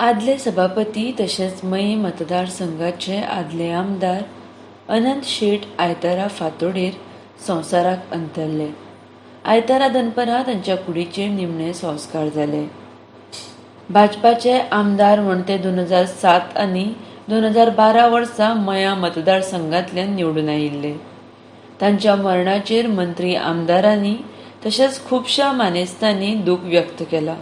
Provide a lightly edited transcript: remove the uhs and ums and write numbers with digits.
आदले सभापती तशेंच मयी मतदारसंघाचे आदले आमदार अनंत शेट आयतारा फांतोडेर संवसाराक अंतरले. आयतारा दनपारां तांच्या कुडीचेर निमणे संस्कार जाले. भाजपाचे आमदार म्हूण ते 2007 आनी 2012 वर्सा मया मतदारसंघांतल्यान निवडून आयिल्ले. तांच्या मरणाचेर मंत्री आमदारांनी तशेंच खुबश्या मानेस्तांनी दूख व्यक्त केलां.